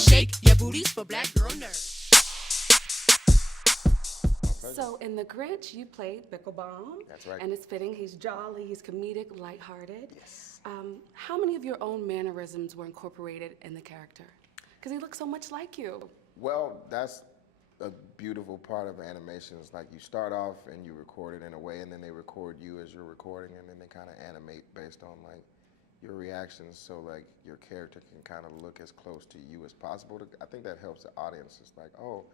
shake your booties for black girl nerds. So in The Grinch, you played Bricklebaum. That's right. And it's fitting. He's jolly, he's comedic, lighthearted. Yes. How many of your own mannerisms were incorporated in the character? Because he looks so much like you. Well, that's a beautiful part of animation. It's like you start off and you record it in a way, and then they record you as you're recording, and then they kind of animate based on like your reactions, so like your character can kind of look as close to you as possible. I think that helps the audience. It's like, oh,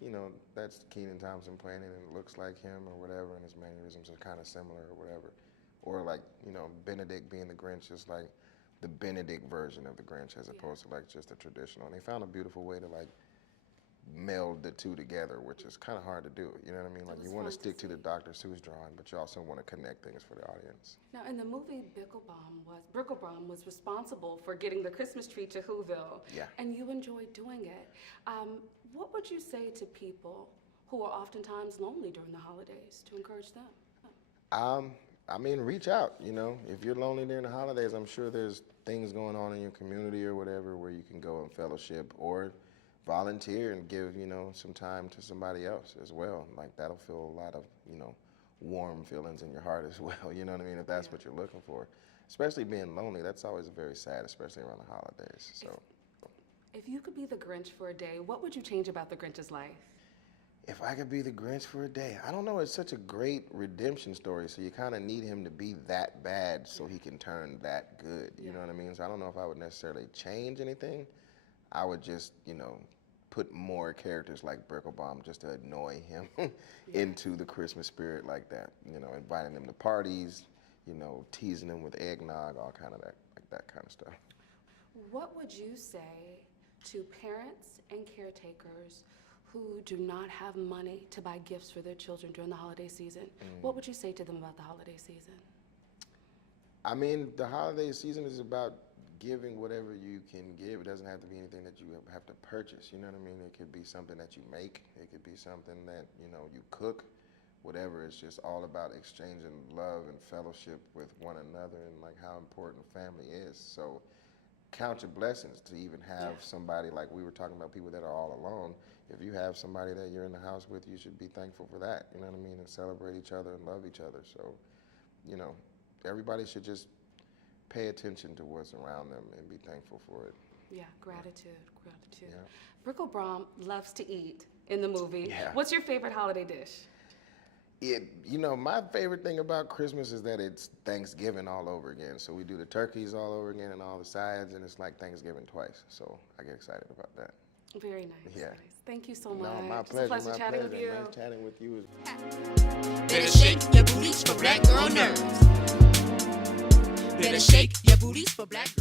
you know, that's Kenan Thompson playing it and it looks like him or whatever, and his mannerisms are kind of similar or whatever. Or like, you know, Benedict being the Grinch is like the Benedict version of the Grinch as opposed to like just a traditional. And they found a beautiful way to like meld the two together, which is kind of hard to do. You know what I mean? Like you want to stick to the Dr. Seuss drawing, but you also want to connect things for the audience. Now, in the movie, Bricklebaum was responsible for getting the Christmas tree to Who-ville. Yeah. And you enjoyed doing it. What would you say to people who are oftentimes lonely during the holidays to encourage them? I mean, reach out, you know. If you're lonely during the holidays, I'm sure there's things going on in your community or whatever where you can go and fellowship or volunteer and give, you know, some time to somebody else as well. Like that'll feel a lot of, you know, warm feelings in your heart as well, you know what I mean, if that's what you're looking for. Especially being lonely, that's always very sad, especially around the holidays. So, if you could be the Grinch for a day, what would you change about the Grinch's life? if I could be the Grinch for a day, I don't know, it's such a great redemption story, so you kind of need him to be that bad so he can turn that good, you know what I mean? So I don't know if I would necessarily change anything. I would just, you know, put more characters like Bricklebaum just to annoy him into the Christmas spirit like that, you know, inviting them to parties, you know, teasing them with eggnog, all kind of that kind of stuff. What would you say to parents and caretakers who do not have money to buy gifts for their children during the holiday season? What would you say to them about the holiday season? I mean, the holiday season is about giving whatever you can give. It doesn't have to be anything that you have to purchase, you know what I mean? It could be something that you make. It could be something that, you know, you cook, whatever. It's just all about exchanging love and fellowship with one another and like how important family is. So count your blessings to even have somebody, like we were talking about people that are all alone. If you have somebody that you're in the house with, you should be thankful for that, you know what I mean? And celebrate each other and love each other. So, you know, everybody should just pay attention to what's around them and be thankful for it. Yeah, gratitude, gratitude. Yeah. Bricklebaum loves to eat in the movie. Yeah. What's your favorite holiday dish? You know, my favorite thing about Christmas is that it's Thanksgiving all over again. So we do the turkeys all over again and all the sides, and it's like Thanksgiving twice. So I get excited about that. Very nice. Yeah. Nice. Thank you so much. No, my It's pleasure. a pleasure chatting with you. Nice chatting with you. Better shake your booties for black girl nerds. Better shake your booties for black girl